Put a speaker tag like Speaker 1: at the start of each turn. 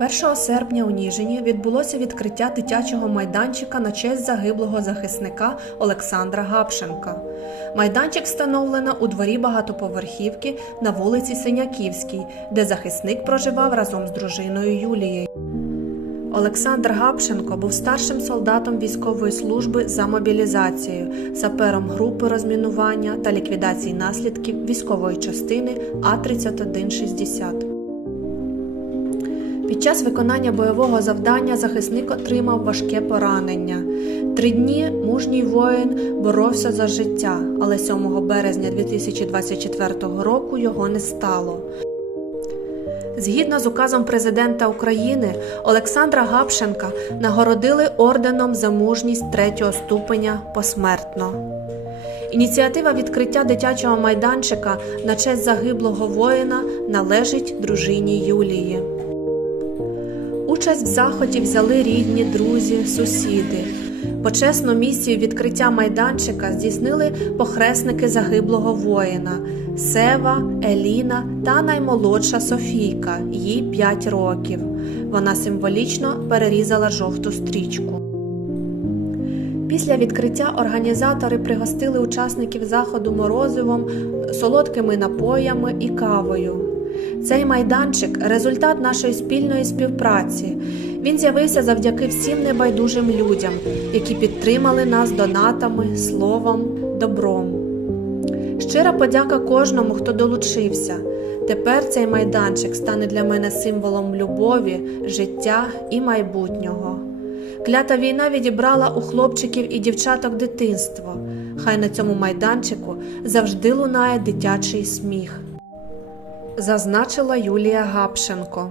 Speaker 1: 1 серпня у Ніжині відбулося відкриття дитячого майданчика на честь загиблого захисника Олександра Гапшенка. Майданчик встановлено у дворі багатоповерхівки на вулиці Синяківській, де захисник проживав разом з дружиною Юлією. Олександр Гапшенко був старшим солдатом військової служби за мобілізацією, сапером групи розмінування та ліквідації наслідків військової частини А-3160. Під час виконання бойового завдання захисник отримав важке поранення. Три дні мужній воїн боровся за життя, але 7 березня 2024 року його не стало. Згідно з указом президента України Олександра Гапшенка нагородили орденом за мужність третього ступеня посмертно. Ініціатива відкриття дитячого майданчика на честь загиблого воїна належить дружині Юлії. Участь в заході взяли рідні, друзі, сусіди. Почесну місію відкриття майданчика здійснили похресники загиблого воїна Сева, Еліна та наймолодша Софійка, їй 5 років. Вона символічно перерізала жовту стрічку. Після відкриття організатори пригостили учасників заходу морозивом, солодкими напоями і кавою. Цей майданчик результат нашої спільної співпраці. Він з'явився завдяки всім небайдужим людям, які підтримали нас донатами, словом, добром. Щира подяка кожному, хто долучився. Тепер цей майданчик стане для мене символом любові, життя і майбутнього. Клята війна відібрала у хлопчиків і дівчаток дитинство. Хай на цьому майданчику завжди лунає дитячий сміх. Зазначила Юлія Гапшенко.